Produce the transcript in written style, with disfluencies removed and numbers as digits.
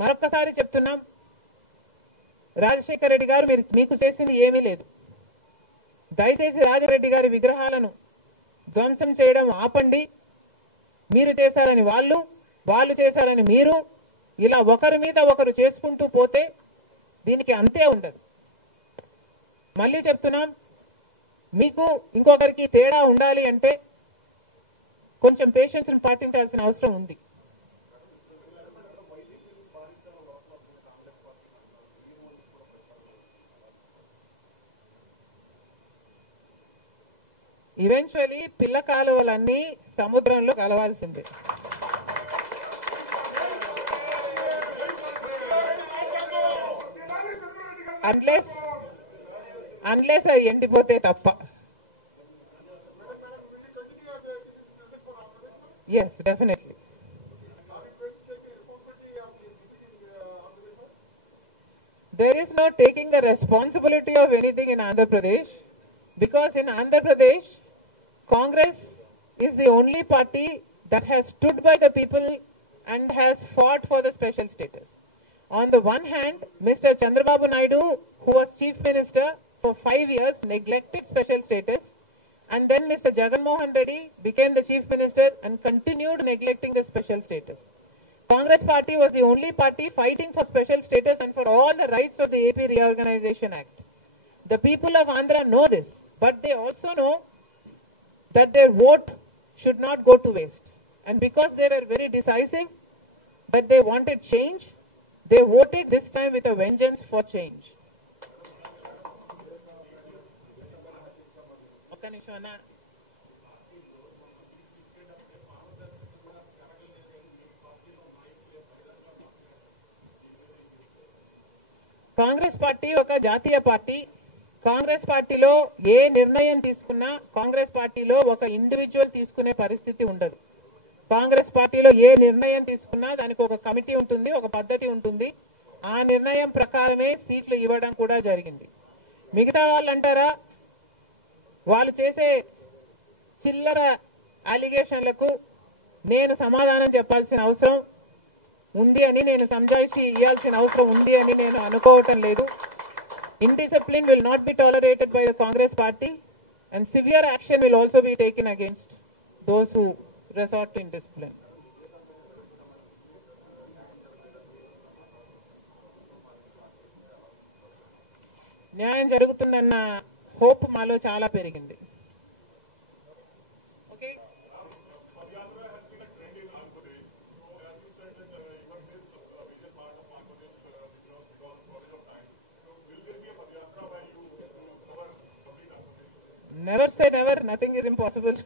మరొక్కసారి చెప్తున్నాం, రాజశేఖర రెడ్డి గారు మీకు చేసింది ఏమీ లేదు. దయచేసి రాజరెడ్డి గారి విగ్రహాలను ధ్వంసం చేయడం ఆపండి. మీరు చేశారని వాళ్ళు చేశారని మీరు, ఇలా ఒకరి మీద ఒకరు చేసుకుంటూ పోతే దీనికి అంతే ఉండదు. మళ్ళీ చెప్తున్నాం, మీకు ఇంకొకరికి తేడా ఉండాలి అంటే కొంచెం పేషెన్స్ పాటించాల్సిన అవసరం ఉంది. ఈవెన్చువలీ పిల్ల కాలువలన్నీ సముద్రంలో కలవాల్సిందే. అన్లెస్ అవి ఎండిపోతే తప్ప. Yes, definitely. There is no taking the responsibility of anything in Andhra Pradesh, because in Andhra Pradesh, Congress is the only party that has stood by the people and has fought for the special status. On the one hand, Mr. Chandrababu Naidu, who was Chief Minister for 5 years, neglected special status, and then Mr. Jagan Mohan Reddy became the Chief Minister and continued neglecting the special status. Congress party was the only party fighting for special status and for all the rights of the AP Reorganization Act. The people of Andhra know this, but they also know that their vote should not go to waste. And because they were very decisive, that they wanted change, they voted this time with a vengeance for change. Congress party ఒక జాతీయ party. Congress పార్టీలో ఏ నిర్ణయం తీసుకున్నా కాంగ్రెస్ పార్టీలో ఒక individual తీసుకునే పరిస్థితి ఉండదు. కాంగ్రెస్ పార్టీలో ఏ నిర్ణయం తీసుకున్నా దానికి ఒక కమిటీ ఉంటుంది, ఒక పద్ధతి ఉంటుంది. ఆ నిర్ణయం ప్రకారమే సీట్లు ఇవ్వడం కూడా జరిగింది. మిగతా వాళ్ళు అంటారా, వాళ్ళు చేసే చిల్లర అలిగేషన్లకు నేను సమాధానం చెప్పాల్సిన అవసరం ఉంది అని, నేను సంజాయిషి ఇవ్వాల్సిన అవసరం ఉంది అని నేను అనుకోవటం లేదు. Indiscipline will not be tolerated by the Congress party, and severe action will also be taken against those who resort to indiscipline. న్యాయం జరుగుతుందన్న హోప్ మాలో చాలా పెరిగింది. Never say never, nothing is impossible.